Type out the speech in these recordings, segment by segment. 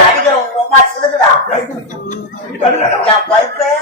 அடிக்கிற உங்க அம்மா சிறுக்குடா பல்பே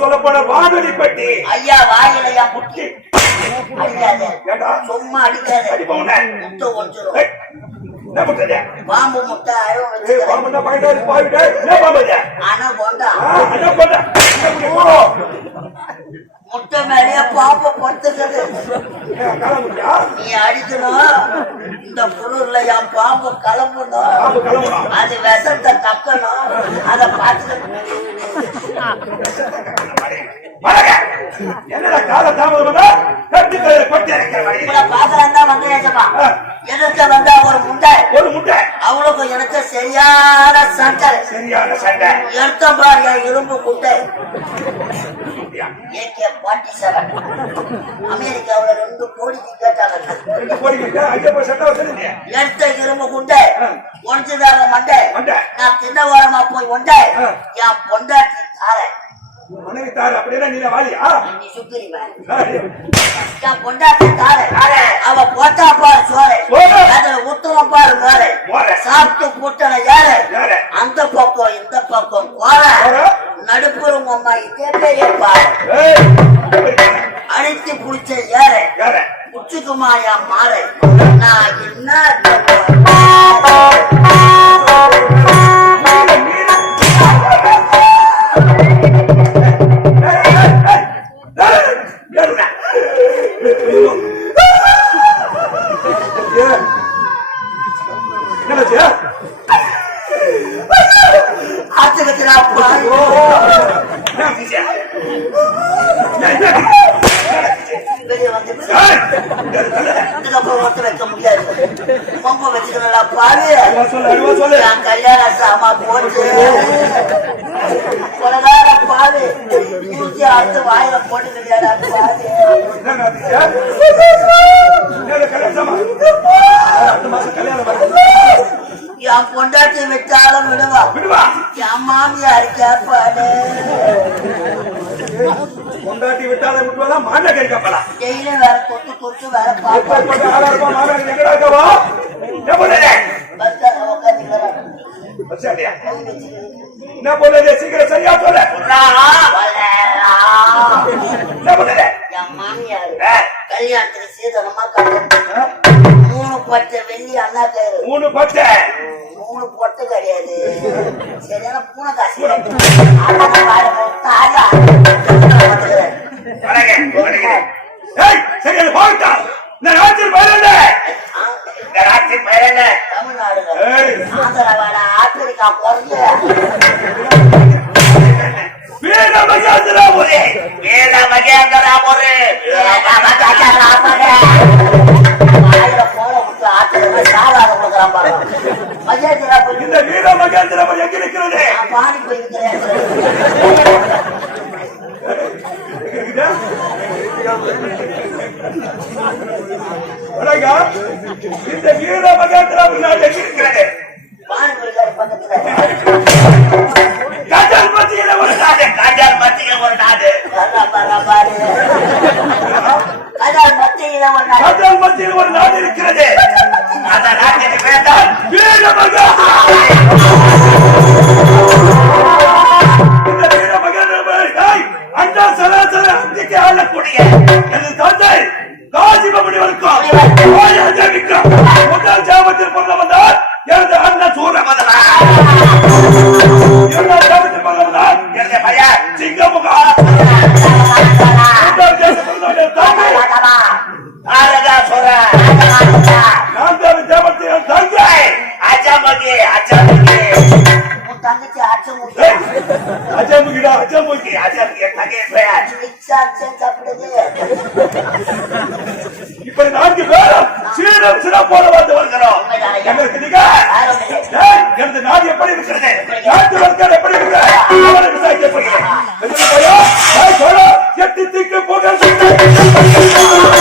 சொல்லப்போன வானொலி பெட்டி ஐயா வாயிலையா முட்டி சும்மா அடிக்காது பாம்பு முட்டை முட்டை மேலேயே பாம்பு படுத்துக்கிறது நீ அடிக்கணும் இந்த குளிர்ல என் பாம்பு கிளம்பணும் அது விஷத்தை கக்கணும் அதை பார்த்து என்னடா கால தாமதம் பாக்கலாம் தான் வந்து எனக்கு வந்தா ஒரு முட்டை அவளுக்கு எனக்கு சரியான சண்டை எடுத்த பாரு இரும்பு குட்டை AK-47 அமெரிக்காவுல 2 கோடிக்கு கேட்டாங்க எடுத்த இரும்பு குண்டை ஒழிச்சுதாங்க மண்டை நான் சின்ன வாரமா போய் ஒண்டை என் பொண்டாட்டி தாரேன் மனைவி தாரு அப்படின்னா நீ வாலியா நீ சுக்கிரி நான் பொண்டாட்டி தாரேன் அவ போட்டா பாரு சோறு அதுல உத்தரம் பாரு மேலே சாப்பிட்டு கூட்டணை யாரு அந்த பக்கம் இந்த பக்கம் போற நடுப்புறம் அம்மா இதே பெரிய பாரு அடித்து புடிச்ச யாரு புச்சுக்குமாயா மாறு நான் என்ன கல்யாண சாமா போச்சு பாரு அடுத்து வாயில போட்டு கிடையாது என் பொண்டாட்டி விட்டாலும் விடுவா விடுவா என் மாமியார் கேப்பாடு கொண்டாட்டி விட்டாலே விட்டுவாதா மாமியா கேட்கப்படா டெய்லி வேற தொட்டு தொட்டு வேற பாப்பா மாமியா எங்கடா என்ன போல சீக்கிரம் சரியா சொல்ல என்ன பண்ண என் மாமியார் கல்யாணத்துக்கு சீதனமா கட்டு 3 பட்டு வெள்ளி அண்ணா கயிறு 3 பட்டு 3 பொட்டு கிடையாது சரியான பூனை காசு சரி பாவிட்டா நான் ஆட்சியில் பயிரல தமிழ்நாடு ஆந்திராவாட ஆப்பிரிக்கா பொருள் வீர மகேந்திராபுரி இந்த வீர மகேந்திராபுரி எங்க இருக்கிறது பாடி போயிருக்கிறேன் இந்த வீர மகேந்திராபுரி நாடு எங்க இருக்கிறது பாடி போயிருக்காரு பக்கத்துல காஜால் மத்தியில ஒரு நாடு காஜால் மத்தியில் ஒரு நாடு இருக்கிறது அந்த நாட்டின் பேர் தான் வீர மகேந்திராபுரி இந்த வீர மகேந்திராபுரி அண்டா சராசர அந்திக்கு ஆளக்கூடிய எனது தந்தை காசிபமுனிவருக்கும் தேவிக்கும் முதல் ஜாபத்தில் பிறந்தவன் தான் எனது அண்ணன் சூரமதனா இரண்டாம் ஜாபத்தில் பிறந்தவன் எனது பையன் சிங்கமுகா மூன்றாம் ஜாபத்தில் பிறந்தவன் தந்தை நான்காவது ஜாபத்தில் தந்தை தங்கச்சி அச்சமுகி அஜமுகிடா அஜமுகி தங்கை பெயர் சாப்பிடுது இப்படி 4 பேரும் சீரம் சிறப்போட வந்து வருகிறோம் எங்களுக்கு நீங்க எனது நாடு எப்படி இருக்கிறது நாட்டு மக்கள் எப்படி இருக்கிறது விசாரிக்கப்படுகிறேன் எட்டு திக்கு போக சந்திக்க வேண்டும்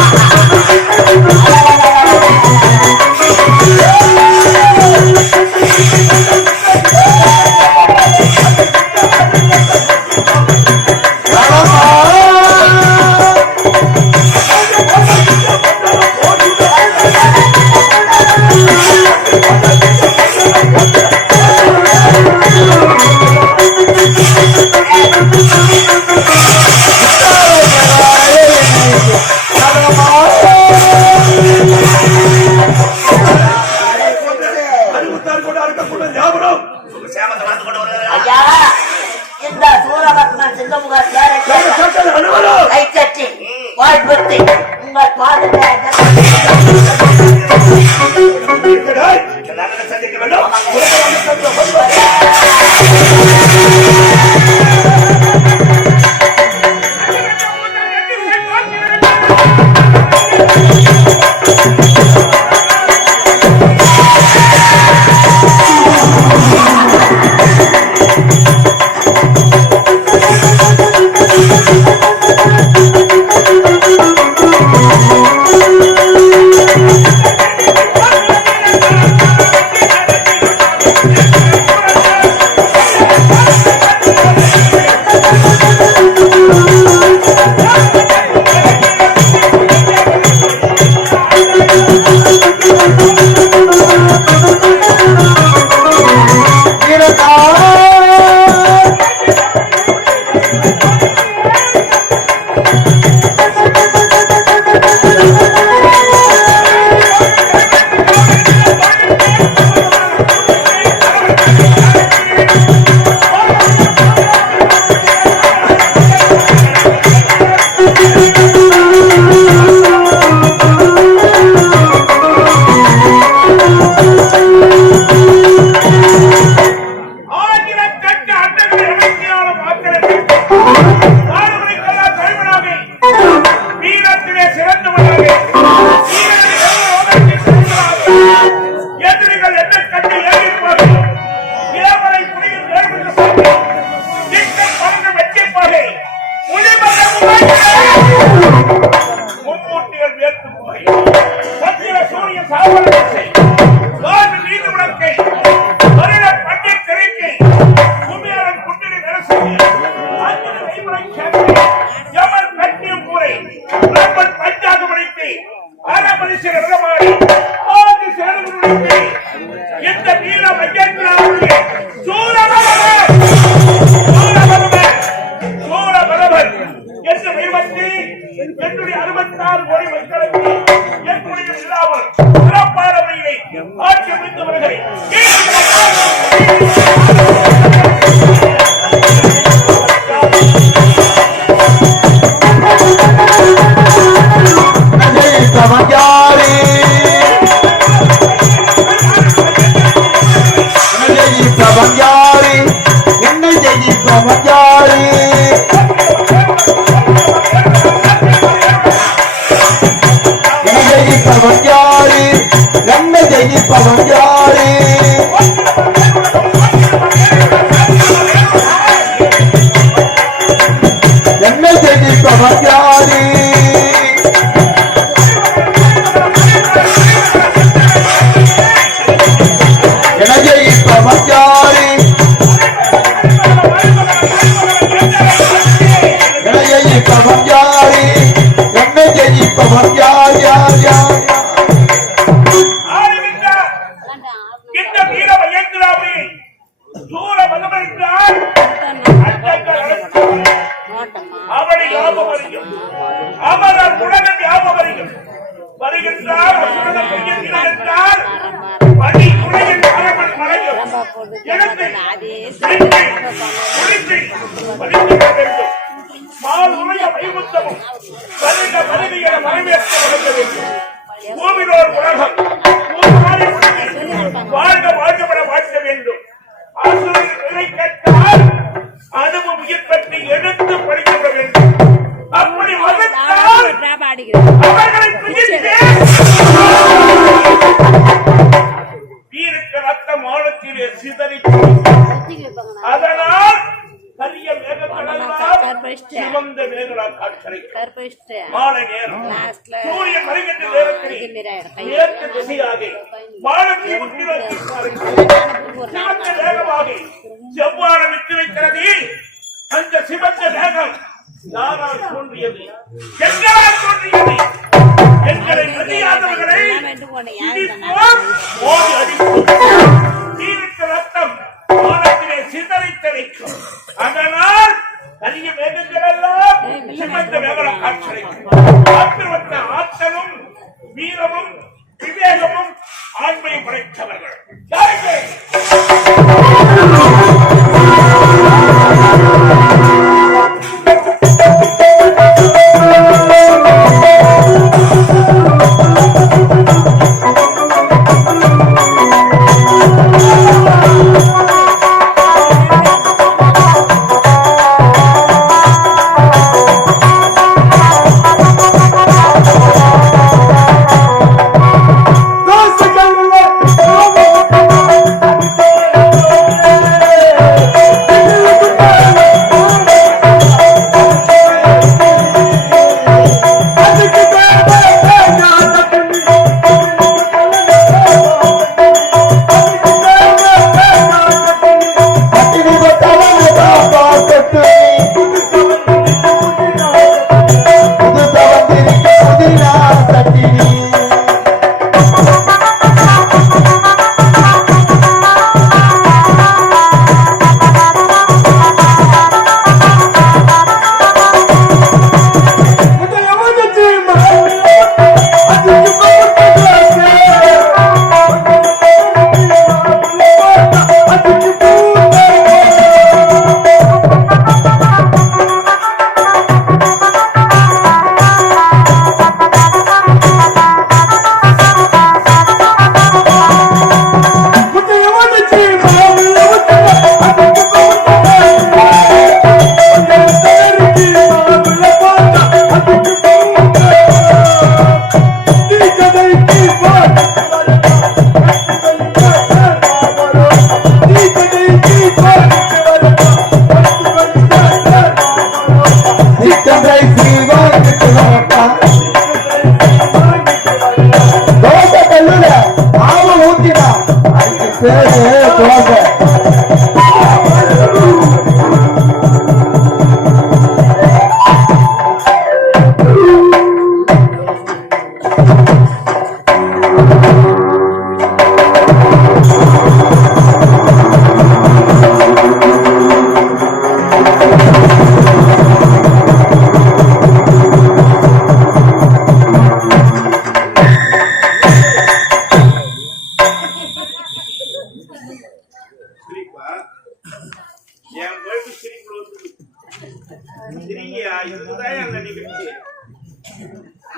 எனக்கு சைத்தை, ஒளித்தை, வலிமையை வேண்டும். மாலுடைய வைகுந்தமும் வருக வருக என வரவேற்க வழங்க வேண்டும். பூமியோர் உலகம் பூமாரி உலகை வாழ்க வாழ்கப்பட வாழ்க்க வேண்டும். ஆசிரியர் நிலை கேட்டால் அதுவும் உயிர் பற்றி எடுத்து படிக்கப்பட வேண்டும். அப்படி வளர்த்தால் அவர்களை வீருக்கு ரத்தம் ஆழத்திலே சிதறி அதனால் கரிய மேகங்களெல்லாம் சிவந்த மேகங்களால் காட்சி மாலை நேரம் சூரியன் மறைகின்ற நேரத்தில் மேற்கு திசையாக வானத்தை முற்றி நோக்கி சிவந்த மேகமாக செவ்வானம் விட்டு வைக்கிறது. அந்த சிவந்த மேகம் யாரால் தோன்றியது? எங்களால் தோன்றியது? எங்களை மதியாதவர்களை மோதி அடிக்கும். நீருக்கு ரத்தம் வானத்திலே சிதறித்து வைக்கும். அதனால் கரிய மேகங்கள் எல்லாம் சிவந்த மேகம் காட்சி ஆற்றலும் வீரமும் விவேகமும் ஆண்மையும் படைத்தவர்கள் யாருக்கு?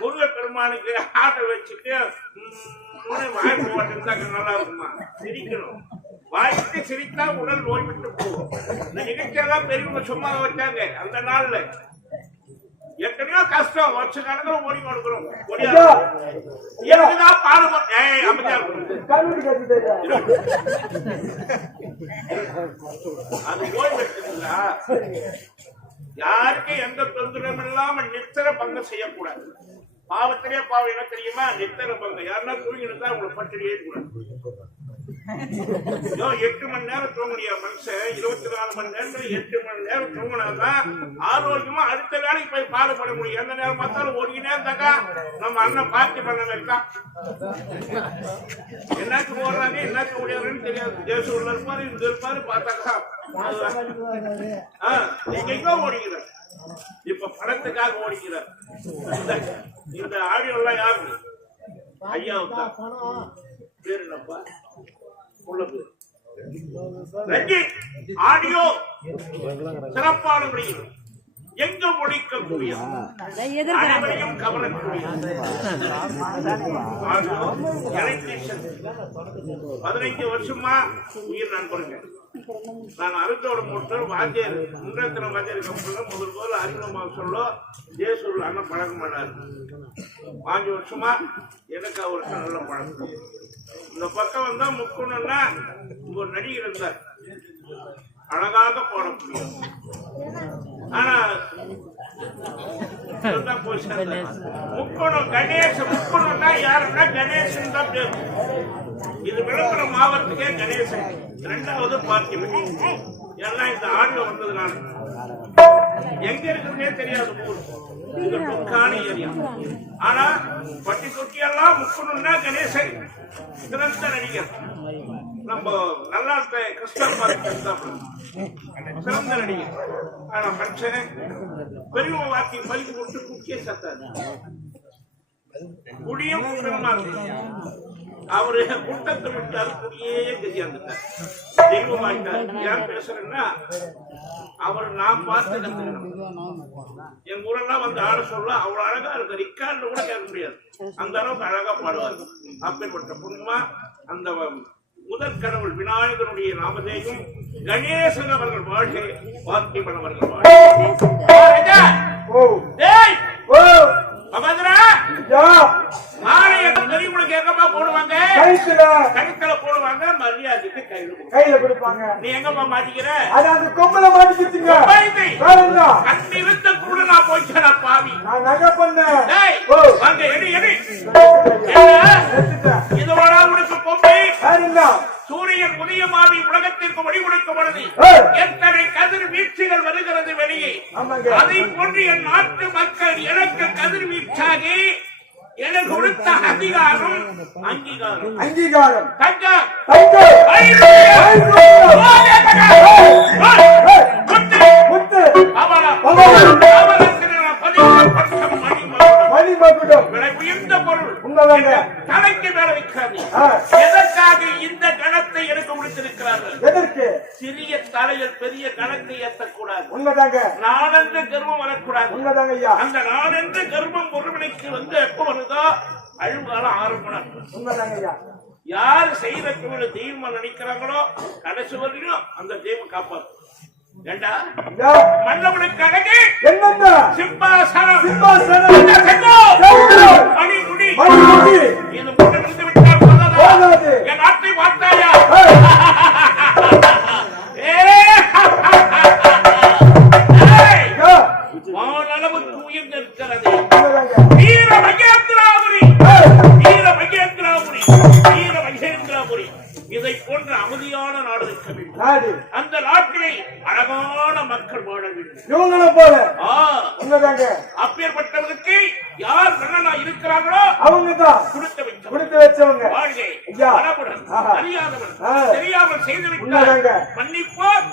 முருகப்பெருமானுக்கு ஆட்டை வச்சுட்டு வாய் போட்டிருந்தாக்க நல்லா இருக்குமா? சிரிக்கணும். வாய்க்கு சிரித்தா உடல் நோய் விட்டு போகும். இந்த நிகழ்ச்சியெல்லாம் பெரியவங்க சும்மா வச்சாங்க. அந்த நாள்ல எத்தனையோ கஷ்டம் வருஷ கணக்கில் ஓடி கொடுக்கிறோம். எதுதான் பாடுபட்ட அமைதியா அது ஓய்வு எடுத்துங்களா? யாருக்கு எந்த தொந்தரவும் இல்லாம நித்திர பங்கம் செய்யக்கூடாது. பாவத்திலே பாவம் என்ன தெரியுமா? நித்திர பங்கம். யாருன்னா தூங்கிட்டு உங்களை பட்டினியே கூடாது. 8 மணி நேரம் தூங்குறியா மனுஷன்? 24 மணி நேரத்துல 8 மணி நேரம் தூங்கினாதான் ஆரோக்கியமா அடுத்த வேலைக்கு போய் பாடுபட முடியும். எந்த நேரம் பார்த்தாலும் ஓடிக்கினே இருந்தாக்கா நம்ம அண்ணன் பார்ட்டி பண்ண இருக்கான். என்னாச்சு ஓடுறாங்க என்னாச்சு ஓடியாருன்னு தெரியாது. தேசூர்ல இருப்பாரு இங்க இருப்பாரு பார்த்தாக்கா எங்கெங்கோ ஓடிக்கிறார். இப்ப பணத்துக்காக ஓடிக்கிறார். இந்த ஆடியோ எல்லாம் யாரு? ஐயா பேரு என்னப்பா? ரஞ்சித் ஆடியோ சிறப்பான முறையில் எங்க ஒழிக்கக்கூடிய அனைவரையும் கவனக்கூடிய 15 வருஷமா உயிர் நண்பருங்க. நான் அருந்தோட மூட்டர் வாத்தியார் முன்னேற்ற வாத்தியார் முதல் அறிமுகமாக சொல்ல ஜேசூர் அண்ணன் பழக மாட்டார். 5 வருஷமா எனக்கு அவருக்கு நல்ல பழக்கம். இந்த பக்கம் வந்தா முக்கணும்னா ஒரு நடிகர் இருந்தார், அழகாக போட முடியும். ஆனா முக்கோணம் கணேசன், முக்கோணம்னா யாருன்னா கணேசன் தான் பேர். இது விழுப்புரம் மாவட்டத்துக்கே கணேசன் 2வது பார்த்திபன். எல்லாம் இந்த ஆடியோ வந்ததுனால எங்க இருக்குன்னே தெரியாது ஊர். இது முக்கான ஏரியா. ஆனா பட்டி தொட்டியெல்லாம் முக்கணும்னா கணேசன் சிறந்த நடிகர். நம்ம நல்லா கிருஷ்ணா பார்த்து சிறந்த நடிகர். ஆனா மனுஷன் பெரிய வாக்கி பறித்து கொடுத்து குக்கிய சத்தாரு குடியும் அவரு கூட்டத்தை விட்டாரு, குடியே கதியாந்துட்டார், தெய்வமாயிட்டார். ஏன் பேசுறேன்னா அவர் நான் பார்த்து கத்துக்கணும். என் ஊரெல்லாம் வந்து ஆட சொல்ல அவ்வளவு அழகா இருக்கு, ரிக்கார்டு கூட கேட்க முடியாது, அந்த அளவுக்கு அழகா பாடுவார். அப்பேற்பட்ட புண்ணியமா அந்த முதற் கடவுள் விநாயகனுடைய நாமதேயும் கணேசன் அவர்கள் வாழ்க, பார்த்திபன் அவர்கள் வாழ்க. எங்கப்பா போடுவாங்க? கழுத்துல போடுவாங்க, மரியாதைக்கு கையில கொடுப்பாங்க. நீ எங்கப்பா மாட்டிக்கிற? கொம்பல மாட்டிக்கிட்டீங்க. கண்ணிருந்த கூட நான் போய்ச்சா பாவி. நான் நகை பண்ணேன். வாங்க எடி எடி. இதோட உனக்கு பொம்பை சூரியன் உதயமாவி உலகத்திற்கு ஒளி கொடுக்கும் பொழுது எத்தனை கதிர் வீழ்ச்சிகள் வருகிறது வெளியே. அதை போன்று என் நாட்டு மக்கள் எனக்கு கதிர் வீழ்ச்சாகி எனக்கு கொடுத்த அதிகாரம் அங்கீகாரம். அங்கீகாரம் உயர்ந்த பொருள் தலைக்கு மேல வைக்காது. எதற்காக இந்த கணத்தை எனக்கு முடித்திருக்கிறார்கள்? எதற்கு? சிறிய தலையில் பெரிய கணத்தை ஏற்றக்கூடாது. உண்மைதாங்க. நானென்று கர்வம் வரக்கூடாது. உண்மைதாங்க ஐயா. அந்த நானென்று கர்வம் ஒருவனுக்கு வந்து எப்ப வருதோ அழுகாலம் ஆரம்பம். உண்மைதாங்க ஐயா. யாரு செய்த தொழில் தெய்வமா நினைக்கிறாங்களோ கடைசி வரையும் அந்த தெய்வம் காப்பாற்று. மன்னவனுக்கு அழகு சிம்மாசனம், மணிமுடி. இது முடிந்து விட்டால் போதாது. என் நாட்டை பார்த்தாயா? வானளவுக்கு உயர்ந்திருக்கிறது வீர மகேந்திராபுரி, வீர மகேந்திராபுரி, வீர மகேந்திராபுரி. இதை போன்ற அமைதியான நாடு இருக்க வேண்டும். அந்த நாட்டிலே அழகான மக்கள் வாழ வேண்டும். இவங்களை போல அப்பேற்பட்டவர்களுக்கு யார் மன்னனா இருக்கிறார்களோ அவங்க தான் கொடுத்து வச்சவங்க. வாழ்க்கை அறியாதவன் தெரியாமல் செய்துவிட்டார் மன்னிப்போம்.